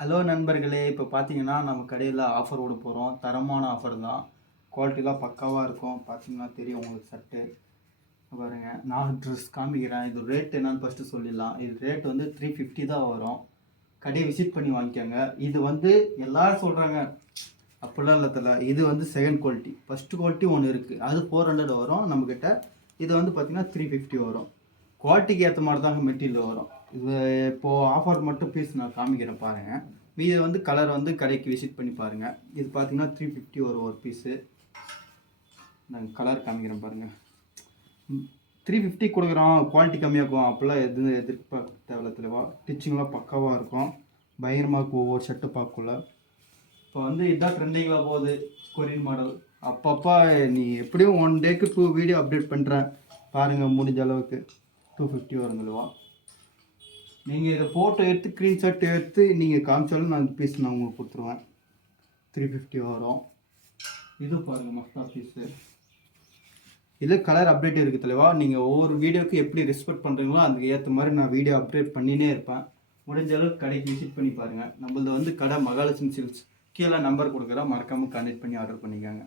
Hello நண்பர்களே! இப்போ பார்த்தீங்கன்னா, நம்ம கடையில ஆஃபர் விட போறோம். தரமான ஆஃபர் தான். குவாலிட்டிலாம் பக்காவா இருக்கும். பார்த்தீங்கன்னா தெரியும் உங்களுக்கு சர்ட்டு. பாருங்க, நான் ட்ரெஸ் காமிக்கிறேன். இது ரேட் என்னன்னு ஃபர்ஸ்ட்டு சொல்லிடலாம். இது ரேட் வந்து 350 தான் வரும். கடையை விசிட் பண்ணி வாங்கிக்கோங்க. இது வந்து எல்லாரும் சொல்றாங்க. அப்படிலாம் இல்ல தல. இது வந்து செகண்ட் குவாலிட்டி. ஃபர்ஸ்ட் குவாலிட்டி ஒண்ணு இருக்கு. அது 400 வரும் நம்மகிட்ட. இது வந்து பார்த்தீங்கன்னா 350 வரும். குவாலிட்டிக்கு ஏற்ற மாதிரி தாங்க மெட்டீரியல் வரும். இது இப்போ ஆஃபர் மட்டும் பீஸ் நான் காமிக்கிறேன் பாருங்க. மீதி வந்து கலர் வந்து கடைக்கு விசிட் பண்ணி பாருங்க. இது பார்த்தீங்கன்னா 350 வரும் ஒரு பீஸு. நான் கலர் காமிக்கிறேன் பாருங்க. 350 கொடுக்குறோம், குவாலிட்டி கம்மியாக்கும் அப்படிலாம் எதுவும் எதிர்பார்க்க தேவையில்ல தெளிவா. ஸ்டிச்சிங்லாம் பக்காவாக இருக்கும். பயங்கரமாக இருக்கும் ஒவ்வொரு ஷர்ட்டு பார்க்கக்குள்ள. இப்போ வந்து இதுதான் ட்ரெண்டிங்கில் போகுது கொரியன் மாடல். அப்பப்போ நீ எப்படியும் 1 டேக்கு 2 வீடியோ அப்டேட் பண்ணுறேன் பாருங்கள். முடிஞ்ச அளவுக்கு 250 வருங்கல்வா. நீங்கள் இதை ஃபோட்டோ எடுத்து ஸ்க்ரீன்ஷாட் எடுத்து நீங்கள் காமிச்சாலும் நான் பீஸ் நான் உங்களுக்கு கொடுத்துருவேன். 350 வரும். இது பாருங்கள் மஸ்தா பீஸு. இது கலர் அப்டேட் இருக்குது தலைவா. நீங்கள் ஒவ்வொரு வீடியோக்கு எப்படி ரெஸ்பெக்ட் பண்ணுறீங்களோ அதுக்கு ஏற்ற மாதிரி நான் வீடியோ அப்டேட் பண்ணினே இருப்பேன். முடிஞ்ச அளவுக்கு கடைக்கு விசிட் பண்ணி பாருங்கள். நம்மளது வந்து கடை மகாலட்சுமி சில்க்ஸ். கீழே நம்பர் கொடுக்குறேன், மறக்காமல் கான்டெக்ட் பண்ணி ஆர்டர் பண்ணிக்கோங்க.